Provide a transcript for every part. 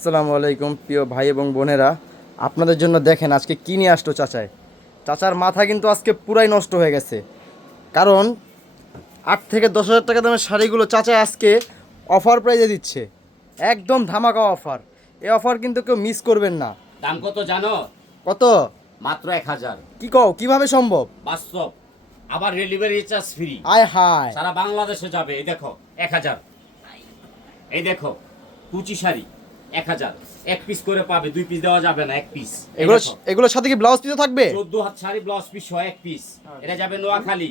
আসসালামু আলাইকুম প্রিয় ভাই এবং বোনেরা, আপনাদের জন্য দেখেন আজকে কী নিয়ে আসলো চাচার মাথা কিন্তু আজকে পুরাই নষ্ট হয়ে গেছে। কারণ 8 থেকে 10 হাজার টাকা দামের শাড়িগুলো চাচা আজকে অফার প্রাইজে দিচ্ছে, একদম ধামাকা অফার। এই অফার কিন্তু কেউ মিস করবেন না। দাম কত জানো? কত? মাত্র 1000। কি কও, কিভাবে সম্ভব? বাস্তব। আবার ডেলিভারি চার্জ ফ্রি। আয় হায়, সারা বাংলাদেশে যাবে। এই দেখো 1000। এই দেখো কুচি শাড়ি 1000। এক পিস করে পাবে, 2 পিস দেওয়া যাবে না, এক পিস। এগুলোর সাথে কি ব্লাউজ পিসও থাকবে? 14 হাত শাড়ি ব্লাউজ পিস সহ এক পিস। এটা যাবে নোয়াখালী,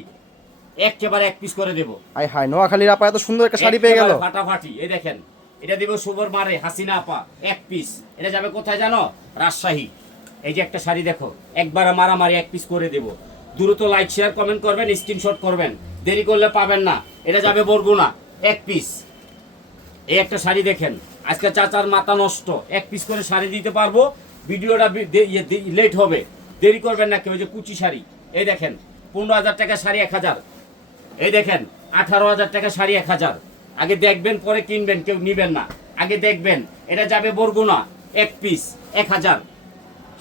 একেবারে এক পিস করে দেব। আয় হায়, নোয়াখালীর আপা এত সুন্দর একটা শাড়ি পেয়ে গেল। ফাটাফাটি। এই দেখেন, এটা দিব শুভর মারে হাসিনা আপা, এক পিস। এটা যাবে কোথায় জানো? রাজশাহী। এই যে একটা শাড়ি দেখো, একবার মারামারি এক পিস করে দেব। দ্রুত লাইক শেয়ার কমেন্ট করবেন, স্ক্রিনশট করবেন, দেরি করলে পাবেন না। এটা যাবে বরগুনা, এক পিস। এই একটা শাড়ি দেখেন, আজকে চাচার মাথা নষ্ট, এক পিস করে শাড়ি দিতে পারবো। ভিডিওটা লেট হবে, দেরি করবেন না কেউ। যে কুচি শাড়ি, এই দেখেন 15,000 টাকা শাড়ি 1000। এই দেখেন 18,000 টাকা শাড়ি 1000। আগে দেখবেন পরে কিনবেন, কেউ নিবেন না, আগে দেখবেন। এটা যাবে বরগুনা, এক পিস 1000।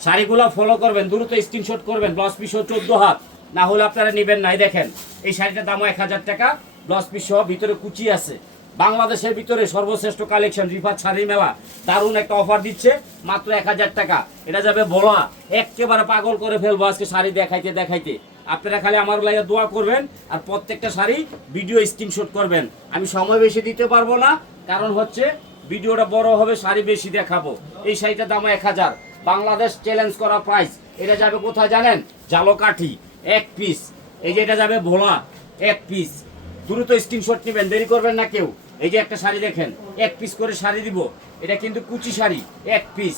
শাড়িগুলো ফলো করবেন, দ্রুত স্ক্রিনশট করবেন। ব্লাউজ পিস 14 হাত, না হলে আপনারা নিবেন না। এই দেখেন, এই শাড়িটার দামও 1000 টাকা, ব্লাউজ পিস সহ, ভিতরে কুচি আছে। বাংলাদেশের ভিতরে সর্বশ্রেষ্ঠ কালেকশন রিফাত শাড়ি মেলা দারুণ একটা অফার দিচ্ছে, মাত্র 1000 টাকা। এটা যাবে বলা, একেবারে পাগল করে ফেলবো আজকে শাড়ি দেখাইতে দেখাইতে। আপনারা খালি আমার লাগে দোয়া করবেন, আর প্রত্যেকটা শাড়ি ভিডিও স্ক্রিনশট করবেন। আমি সময় বেশি দিতে পারবো না, কারণ হচ্ছে ভিডিওটা বড় হবে, শাড়ি বেশি দেখাবো। এই শাড়িটার দাম 1000, বাংলাদেশ চ্যালেঞ্জ করা প্রাইস। এটা যাবে কোথায় জানেন? জালকাঠি, এক পিস। এই যে এটা যাবে ভোলা, এক পিস। দ্রুত স্ক্রিনশট নেবেন, দেরি করবেন না কেউ। এই যে একটা শাড়ি দেখেন, এক পিস করে শাড়ি দিব। এটা কিন্তু কুচি শাড়ি, এক পিস।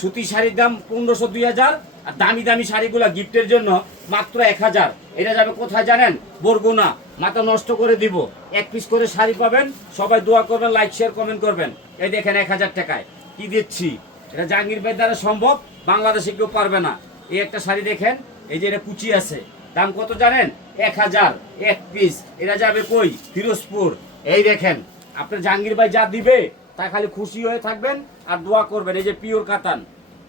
সুতি শাড়ির দাম 1500 2000, আর দামি দামি শাড়িগুলো গিফটের জন্য মাত্র 1000। এটা যাবে কোথায় জানেন? বরগুনা। মাথা নষ্ট করে দিব, এক পিস করে শাড়ি পাবেন। সবাই দোয়া করবেন, লাইক শেয়ার কমেন্ট করবেন। এই দেখেন 1000 টাকায় কি দিচ্ছি। এটা জাহাঙ্গীর ভাই দ্বারা সম্ভব, বাংলাদেশে কেউ পারবে না। এই একটা শাড়ি দেখেন, এই যে এটা কুচি আছে, দাম কত জানেন? 1000, এক পিস। এটা যাবে কই? ফিরোজপুর। এই দেখেন, আপনার জাহাঙ্গীর ভাই যা দিবে তা খালি খুশি হয়ে থাকবেন আর দোয়া করবেন। এই যে পিওর কাতান,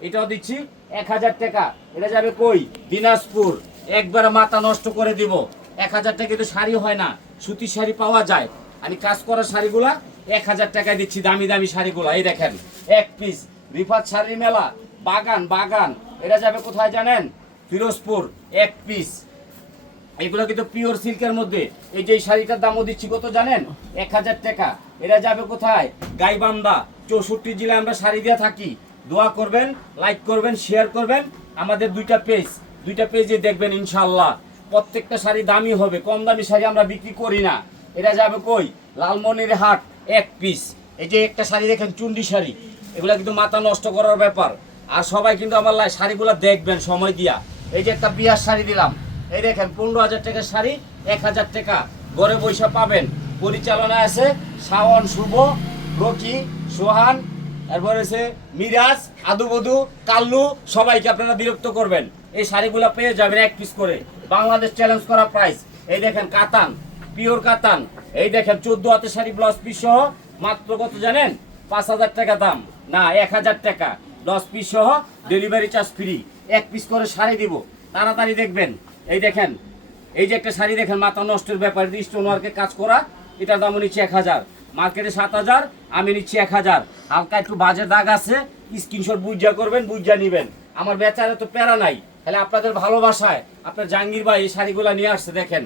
এটাও দিচ্ছি 1000 টাকা। এটা যাবে কই? দিনাজপুর। একবার মাথা নষ্ট করে দিব। 1000 টাকা কিন্তু শাড়ি হয় না, সুতির শাড়ি পাওয়া যায়। আমি কাজ করা শাড়িগুলা 1000 টাকায় দিচ্ছি, দামি দামি শাড়িগুলা। এই দেখেন এক পিস, রিফাত শাড়ি মেলা, বাগান। এটা যাবে কোথায় জানেন? ফিরোজপুর, এক পিস। এগুলো কিন্তু পিওর সিল্কের মধ্যে। এই যে শাড়িটার দামও দিচ্ছি কত জানেন? 1000 টাকা। এটা যাবে কোথায়? গাইবান্ধা। 64 জেলায় আমরা শাড়ি দিয়ে থাকি। দোয়া করবেন, লাইক করবেন, শেয়ার করবেন। আমাদের দুইটা পেজে দেখবেন ইনশাআল্লাহ। প্রত্যেকটা শাড়ি দামি হবে, কম দামি শাড়ি আমরা বিক্রি করি না। এটা যাবে কই? লালমনির হাট, এক পিস। এই যে একটা শাড়ি দেখেন, চুন্ডি শাড়ি। এগুলা কিন্তু মাথা নষ্ট করার ব্যাপার। আর সবাই কিন্তু আমার শাড়িগুলো দেখবেন সময় দিয়া। এই যে একটা বিয়ার শাড়ি দিলাম, এই দেখেন 15,000 টাকার শাড়ি 1000 টাকা। ঘরে বৈশা পাবেন। পরিচালনা আছে শাওন, শুভ, রকি, সোহান, তারপর আছে মিরাজ, আদুবধু, কাল্লু। সবাইকে আপনারা বিরক্ত করবেন। এই শাড়িগুলো পেয়ে যাবেন এক পিস করে, বাংলাদেশ চ্যালেঞ্জ করা প্রাইস। এই দেখেন কাতান, পিওর কাতান। এই দেখেন 14 হাতের শাড়ি ব্লাউজ পিস সহ, মাত্র কত জানেন? 5000 টাকা দাম, না 1000 টাকা। ব্লাউজ পিস সহ, ডেলিভারি চার্জ ফ্রি। এক পিস করে শাড়ি দিব, তাড়াতাড়ি দেখবেন। এই দেখেন, এই যে একটা শাড়ি দেখেন, মাথা নষ্টের ব্যাপার, স্টোন ওয়ার্কের কাজ করা। এটার দাম নিচ্ছি 1000, মার্কেটে 7000, আমি নিচ্ছি 1000। হালকা একটু বাজে দাগ আছে, স্ক্রিনশট বুঝা করবেন, বুঝা নিবেন। আমার বেচারে তো প্যারা নাই, তাহলে আপনাদের ভালোবাসায় আপনার জাহাঙ্গীর ভাই এই শাড়িগুলো নিয়ে আসছে। দেখেন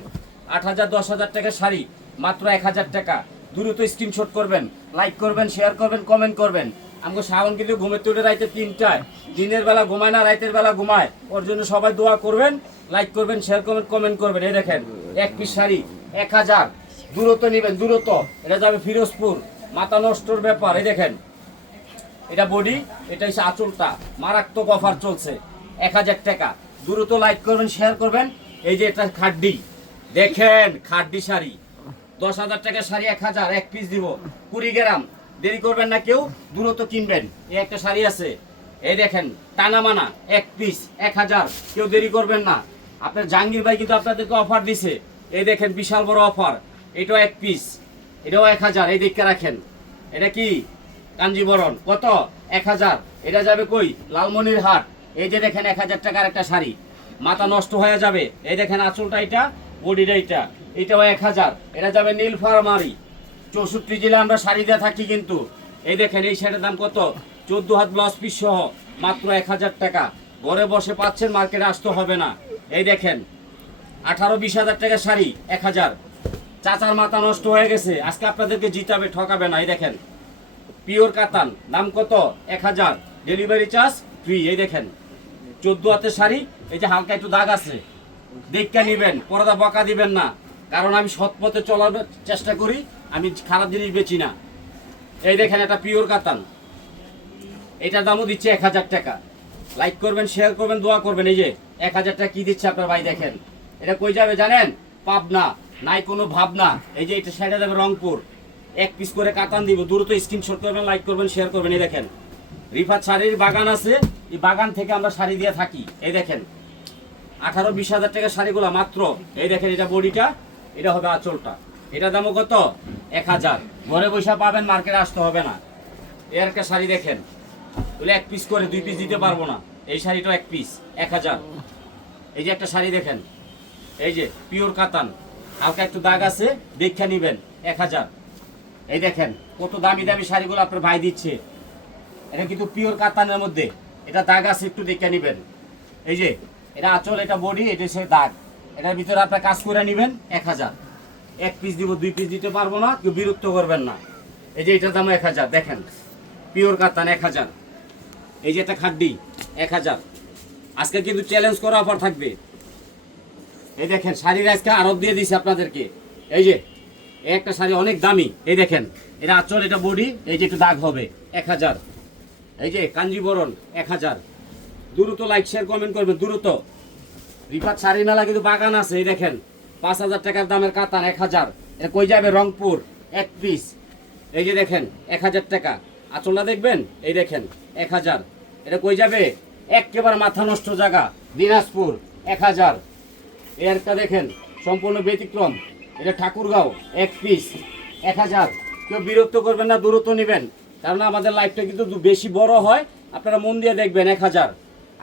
8000 10,000 টাকার শাড়ি, মাত্র 1000 টাকা। দ্রুত স্ক্রিনশট করবেন, লাইক করবেন, শেয়ার করবেন, কমেন্ট করবেন। আমাকে শাওন কিন্তু ঘুমের তুলে রাইতে 3টায়, দিনের বেলা ঘুমায় না, রাতের বেলা ঘুমায়। ওর জন্য সবাই দোয়া করবেন, লাইক করবেন, শেয়ার করবেন, কমেন্ট করবেন। এই দেখেন এক পিস শাড়ি 1000, দূরত্ব নেবেন, দূরত্ব। এটা যাবে ফিরোজপুর, মাথা নষ্টর ব্যাপার। এই দেখেন, এটা বডি, এটা হচ্ছে আঁচলটা। মারাত্মক অফার চলছে, 1000 টাকা। দূরত্ব লাইক করবেন, শেয়ার করবেন। এই যে এটা খাড্ডি, দেখেন খাড্ডি শাড়ি, 10,000 টাকার শাড়ি 1000, এক পিস দিব, 20 গ্রাম। দেরি করবেন না কেউ, দূরত্ব কিনবেন। এই একটা শাড়ি আছে, এই দেখেন টানা মানা, এক পিস 1000, কেউ দেরি করবেন না। আপনার জাহাঙ্গীর ভাই কিন্তু আপনাদেরকে অফার দিছে। এই দেখেন বিশাল বড় অফার, এটাও এক পিস, এটাও 1000। এই দেখে রাখেন, এটা কি? কাঞ্জিবরণ, কত? 1000, এটা যাবে কই লালমনির হাট। এই যে দেখেন 1000 টাকার একটা শাড়ি, মাথা নষ্ট হয়ে যাবে। এই দেখেন আঁচলটা এটা, বডিটা এটা, এটাও 1000, এটা যাবে নীলফামারী। 64 জেলা আমরা শাড়ি দিয়ে থাকি কিন্তু। এই দেখেন এই শাড়ির দাম কত, 14 হাত ব্লাউজ পিস সহ মাত্র 1000 টাকা। ঘরে বসে পাচ্ছেন, মার্কেটে আসতে হবে না। এই দেখেন 18-20 হাজার টাকার শাড়ি 1000। চাচার মাথা নষ্ট হয়ে গেছে, আজকে আপনাদেরকে জিতাবে, ঠকাবে না। এই দেখেন পিওর কাতান, দাম কত 1000, ডেলিভারি চার্জ ফ্রি। এই দেখেন 14 হাতের শাড়ি, এই যে হালকা একটু দাগ আছে, দেখে নিবেন, পরদা বকা দিবেন না, কারণ আমি সৎ পথে চলার চেষ্টা করি, আমি খারাপ জিনিস বেচি না। এই দেখেন এটা পিওর কাতান, এটার দামও দিচ্ছে 1000 টাকা। লাইক করবেন, শেয়ার করবেন, দোয়া করবেন। এই যে 1000 টাকা কি দিচ্ছে আপনার ভাই, দেখেন এটা কই যাবে জানেন, পাবনা, নাই কোনো ভাবনা। এই যে এটা সাইডে যাবে রংপুর, 1 পিস করে কাতান দিব, দ্রুত স্ক্রিনশট করবেন, লাইক করবেন, শেয়ার করবেন। এই দেখেন রিফাত শাড়ির বাগান আছে, এই বাগান থেকে আমরা শাড়ি দিয়ে থাকি। এই দেখেন 18-20 হাজার টাকার শাড়িগুলো মাত্র। এই দেখেন এটা বডিটা, এটা হবে আঁচলটা, এটা দামও কত 1000। ঘরে বসে পাবেন, মার্কেটে আসতে হবে না। এর একটা শাড়ি দেখেন, বলে 1 পিস করে 2 পিস দিতে পারবো না, এই শাড়িটা 1 পিস 1000। এই যে একটা শাড়ি দেখেন, এই যে পিওর কাতান, হালকা একটু দাগ আছে, দেখে নিবেন, 1000। এই দেখেন কত দামি দামি শাড়িগুলো আপনার ভাই দিচ্ছে, এটা কিন্তু পিওর কাতানের মধ্যে, এটা দাগ আছে, একটু দেখে নিবেন। এই যে এটা আঁচল, এটা বডি, এটা সে দাগ, এটার ভিতরে আপনার কাজ করে নিবেন 1000। 1 পিস দিব, 2 পিস দিতে পারবো না, কেউ বিরক্ত করবেন না। এই যে এটার দাম 1000, দেখেন পিওর কাতান 1000। এই যে একটা খাড্ডি 1000। আজকে কিন্তু চ্যালেঞ্জ করা অফার থাকবে। এই দেখেন শাড়ির আজকে আরব দিয়ে দিছি আপনাদেরকে। এই যে এই একটা শাড়ি অনেক দামি, এই দেখেন এটা আঁচল, এটা বডি, এই যে একটু দাগ হবে 1000। এই যে কাঞ্জিবরণ 1000। দ্রুত লাইক শেয়ার কমেন্ট করবেন, দ্রুত। রিফাত শাড়ি মেলা কিন্তু বাগান আছে। এই দেখেন 5000 টাকার দামের কাতান 1000, এটা কই যাবে রংপুর, 1 পিস। এই যে দেখেন 1000 টাকা, আঁচলটা দেখবেন, এই দেখেন 1000, এটা কই যাবে একেবারে মাথা নষ্ট জায়গা, দিনাজপুর 1000। এই একটা দেখেন সম্পূর্ণ ব্যতিক্রম, এটা ঠাকুরগাঁও, 1 পিস 1000। কেউ বিরক্ত করবেন না, দূরত্ব নেবেন, কারণ আমাদের লাইফটা কিন্তু বেশি বড় হয়, আপনারা মন দিয়ে দেখবেন। 1000।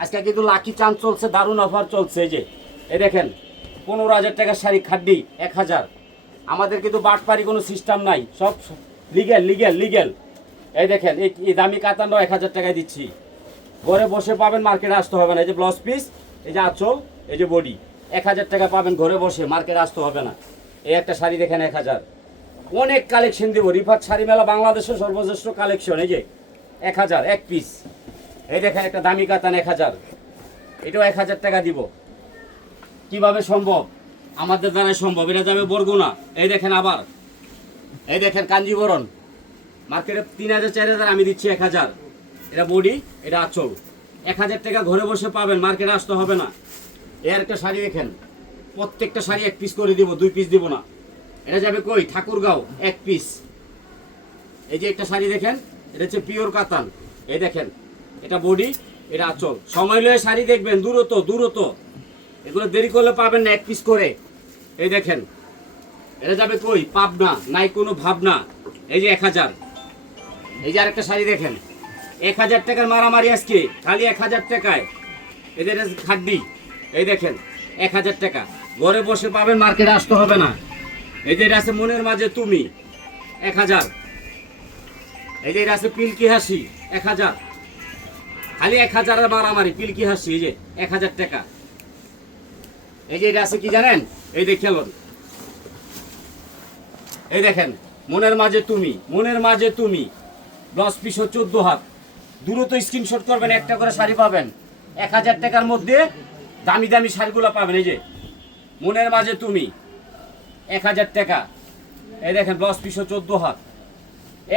আজকে কিন্তু লাকি চান্স চলছে, দারুণ অফার চলছে। এই যে এই দেখেন 15000 টাকার শাড়ি খাড্ডি 1000। আমাদের কিন্তু বাটপারি কোনো সিস্টেম নাই, সব লিগ্যাল লিগ্যাল লিগ্যাল। এই দেখেন এই দামি কাতানটাও 1000 টাকায় দিচ্ছি, ঘরে বসে পাবেন, মার্কেটে আসতে হবে না। এই যে ব্লাউজ পিস, এই যে আঁচল, এই যে বডি, 1000 টাকা পাবেন, ঘরে বসে, মার্কেটে আসতে হবে না। এই একটা শাড়ি দেখেন 1000। অনেক কালেকশন দেবো, রিফাত শাড়ি মেলা বাংলাদেশের সর্বশ্রেষ্ঠ কালেকশন। এই যে 1000, 1 পিস। এই দেখেন একটা দামি কাতান 1000, এটাও 1000 টাকা দিব। কিভাবে সম্ভব, আমাদের দ্বারাই সম্ভব। এটা যাবে বরগুনা। এই দেখেন আবার, এই দেখেন কাঞ্জিবরণ, মার্কেটে 3000-4000, আমি দিচ্ছি 1000। এটা বডি, এটা আঁচল, 1000 টাকা, ঘরে বসে পাবেন, মার্কেটে আসতে হবে না। এর একটা শাড়ি দেখেন, প্রত্যেকটা শাড়ি 1 পিস করে দিব, 2 পিস দিব না। এটা যাবে কই ঠাকুরগাঁও, 1 পিস। এই যে একটা শাড়ি দেখেন, এটা হচ্ছে পিওর কাতান। এই দেখেন এটা বডি, এটা আঁচল। সময় লয়ে শাড়ি দেখবেন, দূরত্ব দূরত্ব, এগুলো দেরি করলে পাবেন না, 1 পিস করে। এই দেখেন এটা যাবে কই পাবনা, নাই কোনো ভাবনা। এই যে 1000। এই যে আরেকটা শাড়ি দেখেন, 1000 টাকার মারামারি আজকে, খালি 1000 টাকায়। এদের খাড্ডি, এই দেখেন 1000 টাকা, ঘরে বসে পাবেন, মার্কেটে আসতে হবে না। এই যে এটা আছে মনের মাঝে তুমি, 1000। এই যে এটা আছে পিলকি হাসি, 1000। খালি 1000 এর মারামারি, পিলকি হাসি, এই যে 1000 টাকা। এই যে এটা আছে কি জানেন, এই দেখেন, এই দেখেন মনের মাঝে তুমি, মনের মাঝে তুমি, ব্লাউজ পিস 14 হাত। দ্রুত স্ক্রিনশট করবেন, একটা করে শাড়ি পাবেন। 1000 টাকার মধ্যে দামি দামি শাড়িগুলো পাবেন। এই যে মনের মাঝে তুমি, 1000 টাকা। এই দেখেন ব্লাউজ পিস 14 হাত,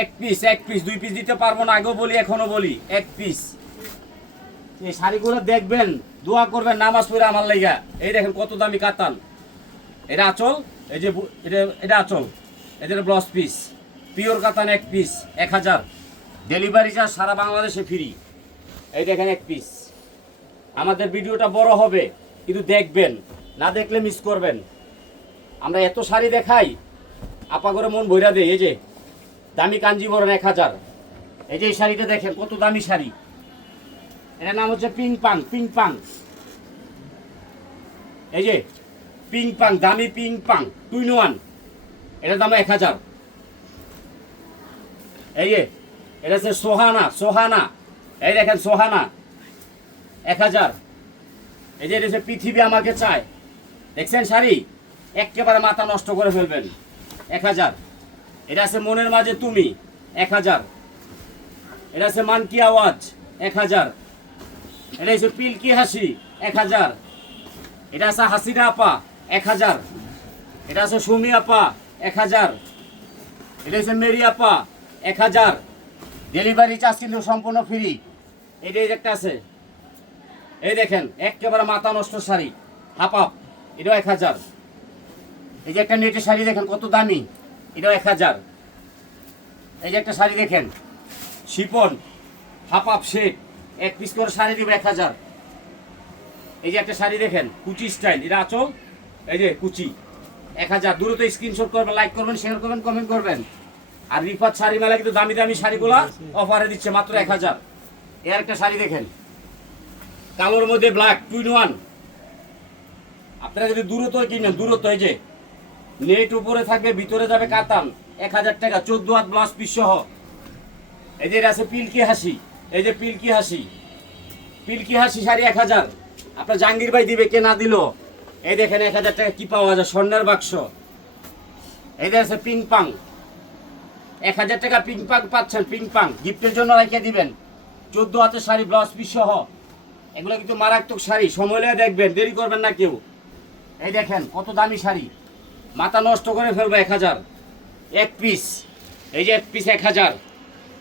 1 পিস, 1 পিস, 2 পিস দিতে পারবো না, আগেও বলি এখনো বলি, 1 পিস। এই শাড়িগুলো দেখবেন, দোয়া করবেন, নামাজ পড়ে আমার লাইগা। এই দেখেন কত দামি কাতান, এটা আঁচল, এই যে এটা আঁচল, এদের ব্লাউজ পিস, পিওর কাতান 1 পিস 1000। ডেলিভারি চার্জ সারা বাংলাদেশে ফ্রি। এই দেখেন 1 পিস। আমাদের ভিডিওটা বড় হবে, কিন্তু দেখবেন, না দেখলে মিস করবেন। আমরা এত শাড়ি দেখাই, আপা করে মন ভইরা দেয়। এই যে দামি কাঞ্জিবরণ 1000, এই যে এই শাড়িটা দেখেন কত দামি শাড়ি, এটার নাম হচ্ছে পিং পাং, পিং পাং। এই যে পিং পাং, দামি পিং পাং 2 in 1, এটার দাম 1000। এই যে এটা হচ্ছে সোহানা, সোহানা, এই দেখেন সোহানা 1000। এই যে এটা হচ্ছে পৃথিবী আমাকে চায়, দেখছেন শাড়ি একেবারে মাথা নষ্ট করে ফেলবেন, 1000। এটা আছে মনের মাঝে তুমি, 1000। এটা আছে মান কি আওয়াজ, 1000। এটা হচ্ছে পিলকি হাসি, 1000। এটা আছে হাসিনা আপা, 1000। এটা আছে সুমি আপা, 1000। এটা হচ্ছে মেরি আপা, 1000। ডেলিভারি চার্জ কিন্তু সম্পূর্ণ ফ্রি। এটা এই যে একটা আছে, এই দেখেন একেবারে মাথা নষ্ট শাড়ি, হাফ আপ, এটাও 1000। এই যে একটা নেটের শাড়ি দেখেন কত দামি, এটাও 1000। এই যে একটা শাড়ি দেখেন Shipon half up set, 1 piece করে শাড়ি দিব 1000। এই যে একটা শাড়ি দেখেন কুচি স্টাইল, এটা আঁচল, এই যে কুচি, 1000। দ্রুত স্ক্রিনশট করবেন, লাইক করবেন, শেয়ার করবেন, কমেন্ট করবেন। আর রিফাত শাড়ি মেলা কিন্তু দামি দামি শাড়িগুলা অফারে দিচ্ছে মাত্র 1000। এর একটা শাড়ি দেখেন কালোর মধ্যে ব্ল্যাক 2 in 1। আপনারা যদি দ্রুত কিনেন, দ্রুত এই যে নেট উপরে থাকবে, ভিতরে যাবে কাতান, 1000 টাকা, 14 হাত ব্লাউজ পিস সহ। এই যে এটা আছে পিলকি হাসি, এই যে পিলকি হাসি, পিলকি হাসি শাড়ি 1000। আপনার জাহাঙ্গীর ভাই দিবে, কে না দিল। এই দেখেন 1000 টাকা কি পাওয়া যায়, স্বর্ণের বাক্স। এই যে আছে পিং পাং, 1000 টাকা পিং পাং পাচ্ছেন, পিং পাং গিফটের জন্য রেখে দিবেন। 14 হাতের শাড়ি ব্লাউজ পিস সহ, এগুলো কিন্তু মারাত্মক শাড়ি, সময় নিয়ে দেখবেন, দেরি করবেন না কেউ। এই দেখেন কত দামি শাড়ি, মাথা নষ্ট করে ফেলবে, 1000 1 পিস। এই যে 1 পিস 1000,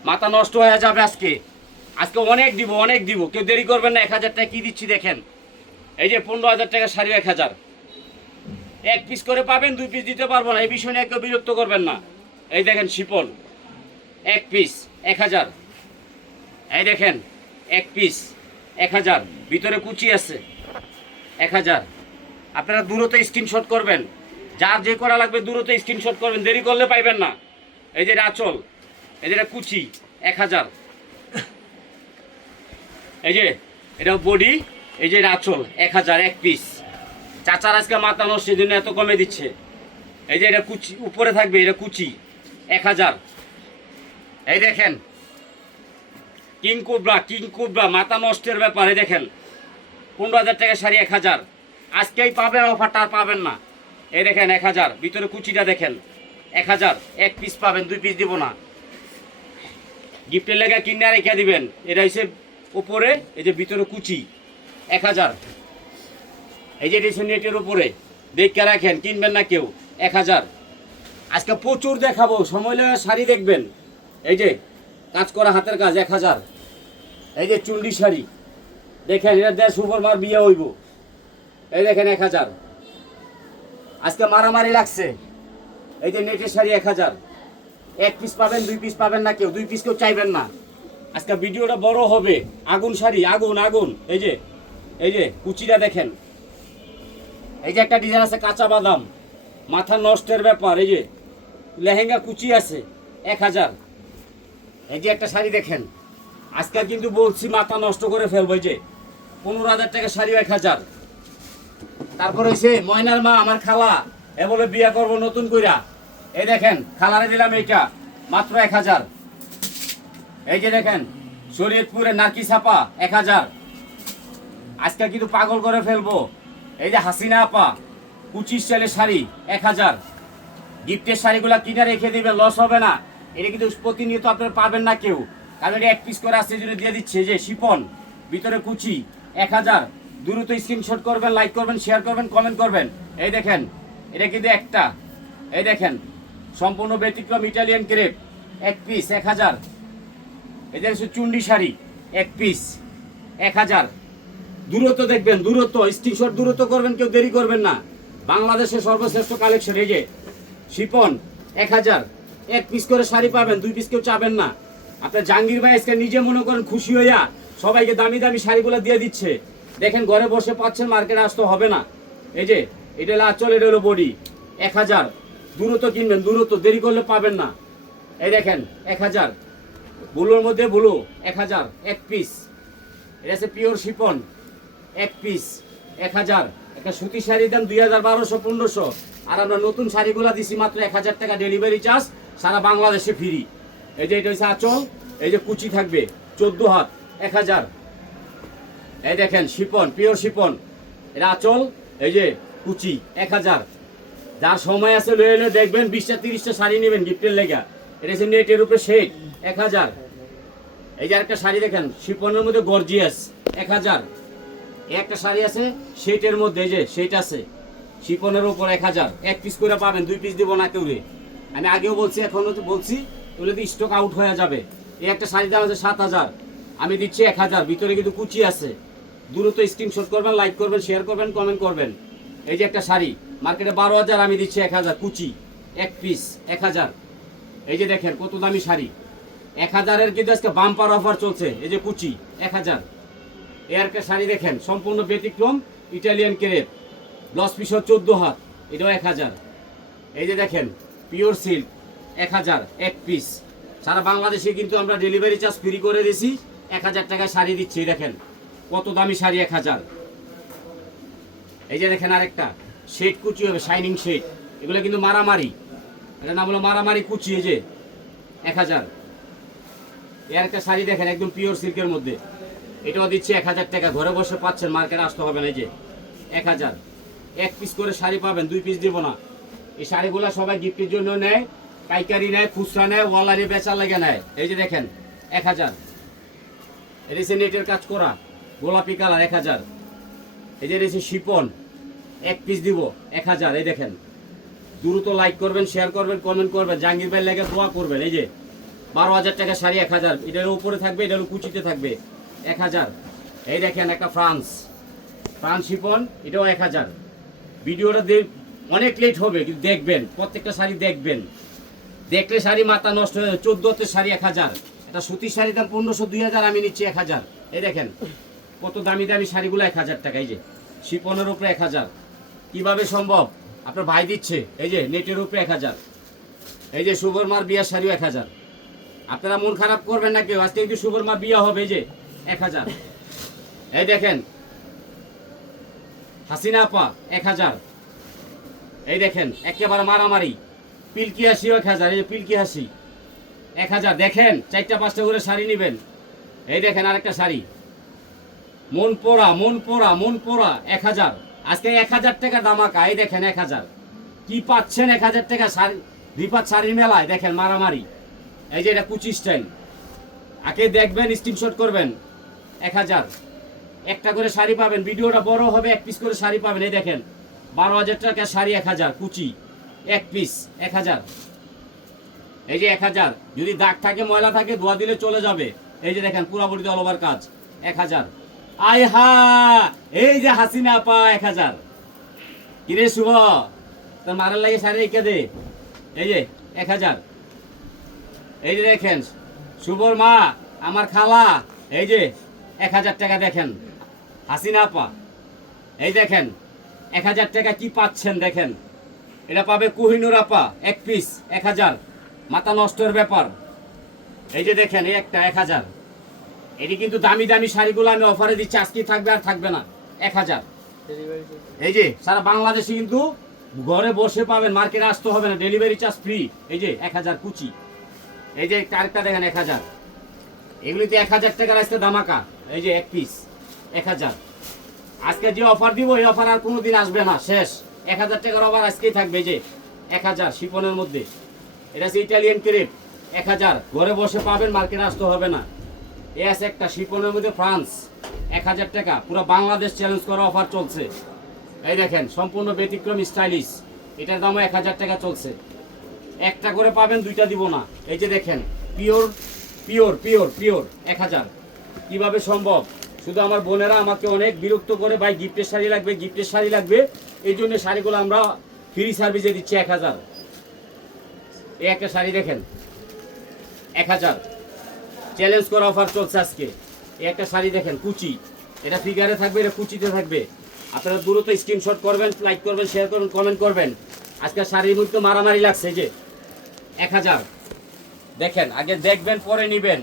মাথা নষ্ট হয়ে যাবে আজকে, আজকে অনেক দিব, অনেক দিব, কেউ দেরি করবেন না। 1000 টাকা কি দিচ্ছি দেখেন, এই যে 15000 টাকা শাড়ি 1000। 1 পিস করে পাবেন, 2 পিস দিতে পারবো না, এই বিষয় নিয়ে কেউ বিরক্ত করবেন না। এই দেখেন শিপন 1 পিস 1000। এই দেখেন 1 পিস 1000, ভিতরে কুচি আছে, 1000। আপনারা দ্রুত স্ক্রিনশট করবেন, যার যে করা লাগবে দ্রুত স্ক্রিনশট করবেন, দেরি করলে পাইবেন না। এই যে আঁচল, এই যে কুচি, 1000। এই যে এটা বডি, এই যে আঁচল, 1000 1 পিস। চাচার আজকে মাথা নষ্ট, সেজন্য এত কমে দিচ্ছে। এই যে এটা কুচি উপরে থাকবে, এটা কুচি, 1000। এই দেখেন কিং কোবরা, কিং কোবরা মাথা নষ্টের ব্যাপারে দেখেন 15000 টাকা শাড়ি 1000। আজকেই পাবেন, অফারটা আর পাবেন না। এই দেখেন 1000, ভিতরে কুচিটা দেখেন, 1000 1 পিস পাবেন, 2 পিস দিব না। গিফটের লেগে কিনে রেখে দিবেন। এটা হচ্ছে উপরে, এই যে ভিতরে কুচি, 1000। এই যে এটা নেটের উপরে দেখে রাখেন, কিনবেন না কেউ, 1000। আজকে প্রচুর দেখাবো, সময় লেগে শাড়ি দেখবেন। এই যে কাজ করা হাতের কাজ, 1000। এই যে চুন্ডি শাড়ি দেখেন, এটা দেড় সুপার মার বিয়ে হইব। এই দেখেন 1000। আজকে মারামারি লাগছে। এই যে নেটের শাড়ি 1000। 1 পিস পাবেন, 2 পিস পাবেন না কেউ, 2 পিস কেউ চাইবেন না। আজকে ভিডিওটা বড় হবে, আগুন শাড়ি, আগুন আগুন। এই যে কুচিটা দেখেন, এই যে একটা ডিজাইন আছে কাঁচা বাদাম, মাথা নষ্টের ব্যাপার। এই যে লেহেঙ্গা কুচি আছে, 1000। এই যে একটা শাড়ি দেখেন, আজকাল কিন্তু বলছি মাথা নষ্ট করে ফেলবো। এই যে 15000 টাকা শাড়ি 1000। তারপর হয়েছে ময়নার মা, আমার খালা, এ বলে বিয়ে করবো নতুন কইরা। এই দেখেন খালারে দিলাম এইটা মাত্র 1000। এই যে দেখেন শরীয়তপুরে নাকি ছাপা, 1000। আজকে কিন্তু পাগল করে ফেলবো। এই যে হাসিনা আপা, 25 স্টাইলের শাড়ি 1000। গিফটের শাড়িগুলা কিনে রেখে দিবে, লস হবে না। এটা কিন্তু প্রতিনিয়ত আপনারা পাবেন না কেউ, কারণ এটা 1 পিস করে আসছে, জন্য দিয়ে দিচ্ছে। যে শিপন, ভিতরে কুচি, 1000। দ্রুত স্ক্রিনশট করবেন, লাইক করবেন, শেয়ার করবেন, কমেন্ট করবেন। এই দেখেন এটা কিন্তু একটা, এই দেখেন সম্পূর্ণ ব্যতিক্রম ইটালিয়ান ক্রেপ, 1 পিস 1000। এই দেখেন চুন্ডি শাড়ি 1 পিস 1000। দ্রুত দেখবেন, দ্রুত স্ক্রিনশট দ্রুত করবেন, কেউ দেরি করবেন না। বাংলাদেশের সর্বশ্রেষ্ঠ কালেকশন। এই যে শিপন 1000, 1 পিস করে শাড়ি পাবেন, 2 পিস কেউ চাবেন না। আপনার জাহাঙ্গীর ভাই আজকে নিজে মনে করেন খুশি হইয়া সবাইকে দামি দামি শাড়িগুলো দিয়ে দিচ্ছে। দেখেন ঘরে বসে পাচ্ছেন, মার্কেটে আসতে হবে না। এই যে এটা হলো আঁচল, এটা হলো বডি, 1000। দ্রুত কিনবেন, দ্রুত, দেরি করলে পাবেন না। এই দেখেন 1000। ব্লুর মধ্যে ব্লু 1000 এক পিস। এটা আছে পিওর শিপন এক পিস 1000। একটা সুতি শাড়ির দাম 2000, 1200, 1500। আর আমরা নতুন শাড়িগুলো দিছি মাত্র 1000 টাকা ডেলিভারি চার্জ, সারা বাংলাদেশে ফ্রি। এই যে এটা হচ্ছে আঁচল, এই যে কুচি থাকবে 14 হাত 1000। এই দেখেন শিপন, পিওর শিপন, এটা আঁচল, এই যে কুচি 1000। যার সময় আছে লয়ে এলে দেখবেন 20টা 30টা শাড়ি নেবেন গিফটের লেগা। এটা হচ্ছে নেটের উপরে শেড 1000। এই যে একটা শাড়ি দেখেন শিপনের মধ্যে গর্জিয়াস 1000। একটা শাড়ি আছে শেটের মধ্যে, এই যে শেট আছে শিপনের উপর 1000। এক পিস করে পাবেন, 2 পিস দিব না কেউ রে। আমি আগেও বলছি এখনো তো বলছি, ওগুলো তো স্টক আউট হয়ে যাবে। এই একটা শাড়ির দাম আছে 7000, আমি দিচ্ছি 1000। ভিতরে কিন্তু কুচি আছে। দ্রুত স্ক্রিনশট করবেন, লাইক করবেন, শেয়ার করবেন, কমেন্ট করবেন। এই যে একটা শাড়ি মার্কেটে 12000, আমি দিচ্ছি 1000 কুচি এক পিস 1000। এই যে দেখেন কত দামি শাড়ি 1000-এর কিন্তু আজকে বাম্পার অফার চলছে। এই যে কুচি 1000। এর একটা শাড়ি দেখেন সম্পূর্ণ ব্যতিক্রম ইটালিয়ান ক্রেপ, ব্লাউজ পিস 14 হাত, এটাও 1000। এই যে দেখেন পিওর সিল্ক 1000 এক পিস। সারা বাংলাদেশে কিন্তু আমরা ডেলিভারি চার্জ ফ্রি করে দিয়েছি। 1000 টাকায় শাড়ি দিচ্ছি। দেখেন কত দামি শাড়ি 1000। এই যে দেখেন আরেকটা শেড কুচি হবে, শাইনিং শেড। এগুলো কিন্তু মারামারি, এটা নাম হলো মারামারি কুচি। এই যে 1000। এর একটা শাড়ি দেখেন একদম পিওর সিল্কের মধ্যে, এটাও দিচ্ছি 1000 টাকা। ঘরে বসে পাচ্ছেন, মার্কেটে আসতে হবে না। এই যে 1000। এক পিস করে শাড়ি পাবেন, 2 পিস দিব না। এই শাড়িগুলো সবাই গিফটের জন্য নেয়, পাইকারি নেয়, খুচরা নেয়, অনলাইনে বেচার লাগে নেয়। এই যে দেখেন 1000। এটা হচ্ছে নেটের কাজ করা গোলাপি কালার 1000। এই যে রয়েছে শিপন, এক পিস দিব 1000। এই দেখেন দ্রুত লাইক করবেন, শেয়ার করবেন, কমেন্ট করবেন, জাহাঙ্গীর ভাই লেগে দোয়া করবেন। এই যে 12000 টাকা শাড়ি 1000। এটার উপরে থাকবে, এটার কুচিতে থাকবে 1000। এই দেখেন একটা ফ্রান্স শিপন, এটাও 1000। ভিডিওটা অনেক লেট হবে কিন্তু দেখবেন, প্রত্যেকটা শাড়ি দেখবেন, দেখলে শাড়ি মাথা নষ্ট হয়ে যাবে। 14 হাতের শাড়ি 1000। এটা সুতির শাড়ির দাম 1500, 2000, আমি নিচ্ছি 1000। এই দেখেন কত দামি দামি শাড়িগুলো 1000 টাকা। এই যে শিপনের উপরে 1000। কিভাবে সম্ভব? আপনার ভাই দিচ্ছে। এই যে নেটের উপরে 1000। এই যে শুভর মার বিয়ার শাড়িও 1000। আপনারা মন খারাপ করবেন না কেউ, আজকে কিন্তু শুভর মার বিয়া হবে। এই যে 1000। এই দেখেন হাসিনা আপা 1000। এই দেখেন একেবারে মারামারি পিলকি হাসিও 1000। এই যে পিলকি হাসি 1000। দেখেন 4টা 5টা করে শাড়ি নেবেন। এই দেখেন আরেকটা শাড়ি মন পোড়া 1000। আজকে 1000 টাকা দামাকা। এই দেখেন 1000 কি পাচ্ছেন 1000 টাকা শাড়ি, রিপাত শাড়ির মেলায়। দেখেন মারামারি। এই যে এটা কুচি স্টাইল, আগে দেখবেন, স্ক্রিনশট করবেন। 1000 একটা করে শাড়ি পাবেন, ভিডিওটা বড় হবে, এক পিস করে শাড়ি পাবেন। এই দেখেন 12000 টাকা শাড়ি 1000 কুচি এক পিস 1000। এই যে 1000। যদি দাগ থাকে, ময়লা থাকে, ধোয়া দিলে চলে যাবে। এই যে দেখেন পুরাপুরি অল ওভার কাজ 1000। আয় হা, এই যে হাসিনা আপা 1000। কিরে শুভ, তোর মারার লাগে শাড়ি রেখে দে। এই যে 1000। এই যে দেখেন শুভর মা, আমার খালা, এই যে 1000 টাকা। দেখেন হাসিনা আপা, এই দেখেন 1000 টাকা কি পাচ্ছেন। দেখেন এটা পাবে কোহিনুর আপা, এক পিস 1000। মাথা নষ্টের ব্যাপার। এই যে দেখেন এই একটা 1000। এটি কিন্তু দামি দামি শাড়িগুলো আমি অফারে দিচ্ছি, আজকে থাকবে আর থাকবে না 1000। এই যে সারা বাংলাদেশে কিন্তু ঘরে বসে পাবেন, মার্কেটে আসতে হবে না, ডেলিভারি চার্জ ফ্রি। এই যে 1000 কুচি। এই যে আরেকটা দেখেন 1000। এগুলিতে 1000 টাকার আজকে দামাকা। এই যে এক পিস 1000। আজকে যে অফার দিব, এই অফার আর কোনোদিন আসবে না, শেষ। 1000 টাকার অফার আজকেই থাকবে। এই যে 1000 শিপনের মধ্যে, এটা হচ্ছে ইটালিয়ান ক্রেপ 1000। ঘরে বসে পাবেন, মার্কেটে আসতে হবে না। এ আছে একটা শিপনের মধ্যে ফ্রান্স 1000 টাকা। পুরো বাংলাদেশ চ্যালেঞ্জ করা অফার চলছে। এই দেখেন সম্পূর্ণ ব্যতিক্রম স্টাইলিশ, এটার দামও 1000 টাকা চলছে। একটা করে পাবেন, 2টা দিব না। এই যে দেখেন পিওর 1000। কিভাবে সম্ভব? শুধু আমার বোনেরা আমাকে অনেক বিরক্ত করে, ভাই গিফটের শাড়ি লাগবে, গিফটের শাড়ি লাগবে। এই জন্য শাড়িগুলো আমরা ফ্রি সার্ভিসে দিচ্ছি 1000। এই একটা শাড়ি দেখেন 1000 চ্যালেঞ্জ করা অফার চলছে আজকে। এই একটা শাড়ি দেখেন কুচি, এটা ফিগারে থাকবে, এটা কুচিতে থাকবে। আপনারা দ্রুত স্ক্রিনশট করবেন, লাইক করবেন, শেয়ার করবেন, কমেন্ট করবেন। আজকে শাড়ির মধ্যে মারামারি লাগছে। যে 1000 দেখেন আগে দেখবেন পরে নিবেন।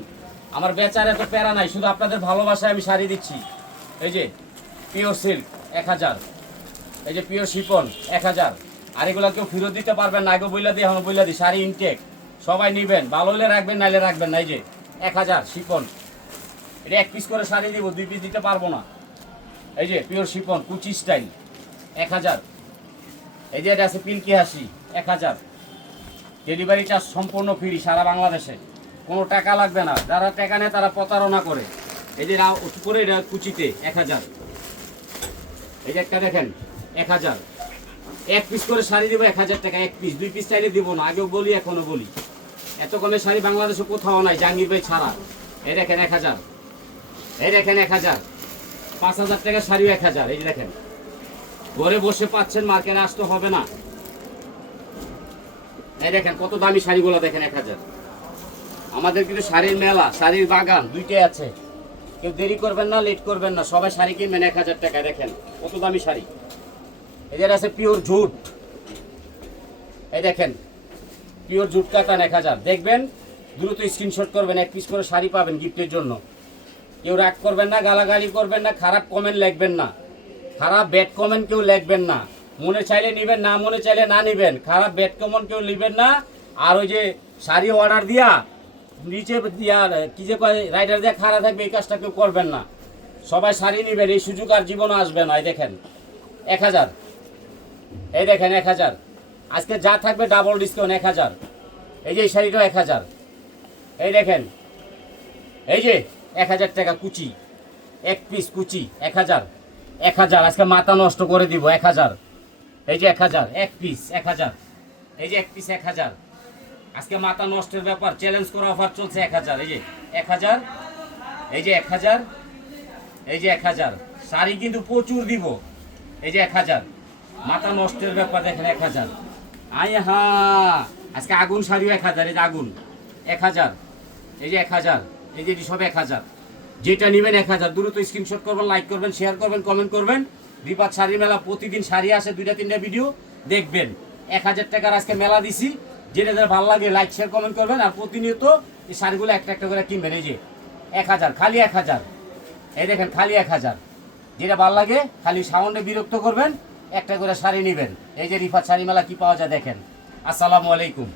আমার বেচার এত প্যারা নাই, শুধু আপনাদের ভালোবাসায় আমি শাড়ি দিচ্ছি। এই যে পিওর সিল্ক 1000, এই যে পিওর শিফন 1000। আর এগুলো কেউ ফেরত দিতে পারবেন না, আগে বইলা দিয়ে এখন বইলা দিই শাড়ি ইনটেক, সবাই নিবেন, ভালো হলে রাখবেন নাইলে রাখবেন না। এই যে 1000 শিফন, এটা 1 পিস করে শাড়ি দিব, 2 পিস দিতে পারবো না। এই যে পিওর শিফন কুচি স্টাইল 1000। এই যে এটা আছে পিল্কি হাসি 1000। ডেলিভারি চার্জ সম্পূর্ণ ফ্রি সারা বাংলাদেশে, কোনো টাকা লাগবে না। যারা টাকা নেয় তারা প্রতারণা করে। এই যে করে এটা কুচিতে 1000। এই যে একটা দেখেন 1000, 1 পিস করে শাড়ি দিব 1000 টাকা, 1 পিস, 2 পিস চাইলে দিব না, আগেও বলি এখনো বলি। এত কমে শাড়ি বাংলাদেশে কোথাও নাই, জাহাঙ্গীর ভাই ছাড়া। এই দেখেন 1000, এই দেখেন 1000, 5000 টাকা শাড়িও 1000। এই যে দেখেন, ঘরে বসে পাচ্ছেন, মার্কেটে আসতে হবে না। এই দেখেন কত দামি শাড়িগুলো দেখেন 1000। আমাদের কিন্তু শাড়ির মেলা, শাড়ির বাগান দুইটাই আছে। কেউ দেরি করবেন না, লেট করবেন না, সবাই শাড়ি কিনবেন 1000 টাকায়। দেখেন কত দামি শাড়ি। এই যে আছে পিওর জুট, এই দেখেন পিওর জুট কাতান 1000। দেখবেন দ্রুত স্ক্রিনশট করবেন, 1 পিস করে শাড়ি পাবেন গিফটের জন্য। কেউ রাগ করবেন না, গালাগালি করবেন না, খারাপ কমেন্ট লিখবেন না, খারাপ ব্যাড কমেন্ট কেউ লিখবেন না। মনে চাইলে নেবেন, না মনে চাইলে না নেবেন, খারাপ ব্যাড কমেন্ট কেউ নেবেন না। আর ওই যে শাড়ি অর্ডার দিয়া নিচে দিয়া কি যে কয় রাইডার দিয়ে খারাপ থাকবে, এই কাজটা কেউ করবেন না। সবাই শাড়ি নেবেন, এই সুযোগ আর জীবনে আসবে না। এই দেখেন 1000, এই দেখেন 1000। আজকে যা থাকবে ডাবল ডিসকাউন্ট 1000। এই যে এই শাড়িটাও 1000। এই দেখেন, এই যে 1000 টাকা কুচি, 1 পিস কুচি 1000, 1000। আজকে মাথা নষ্ট করে দিব 1000। এই যে 1000, 1 পিস 1000। এই যে 1 পিস 1000। আজকে মাথা নষ্টের ব্যাপার, চ্যালেঞ্জ করা অফার চলছে 1000। এই যে 1000, এই যে 1000, এই যে 1000। শাড়ি কিন্তু প্রচুর দিব। এই যে 1000, মাথা নষ্টের ব্যাপার দেখেন 1000। আয় হা, আজকে আগুন শাড়িও 1000। এই যে আগুন 1000, এই যে 1000, এই যে সব 1000। যেটা নেবেন 1000। দ্রুত স্ক্রিনশট করবেন, লাইক করবেন, শেয়ার করবেন, কমেন্ট করবেন। রিপাত শাড়ির মেলা প্রতিদিন শাড়ি আসে, 2-3টা ভিডিও দেখবেন। 1000 টাকার আজকে মেলা দিছি, যেটা যারা ভালো লাগে লাইক শেয়ার কমেন্ট করবেন। আর প্রতিনিয়ত এই শাড়িগুলো একটা একটা করে কিনবেন। এই যে 1000, খালি 1000। এই দেখেন খালি 1000। যেটা ভালো লাগে খালি সাউন্ডে বিরক্ত করবেন, একটা করে শাড়ি নেবেন। এই যে রিফাত শাড়ি মেলা কি পাওয়া যায় দেখেন। আসসালামু আলাইকুম।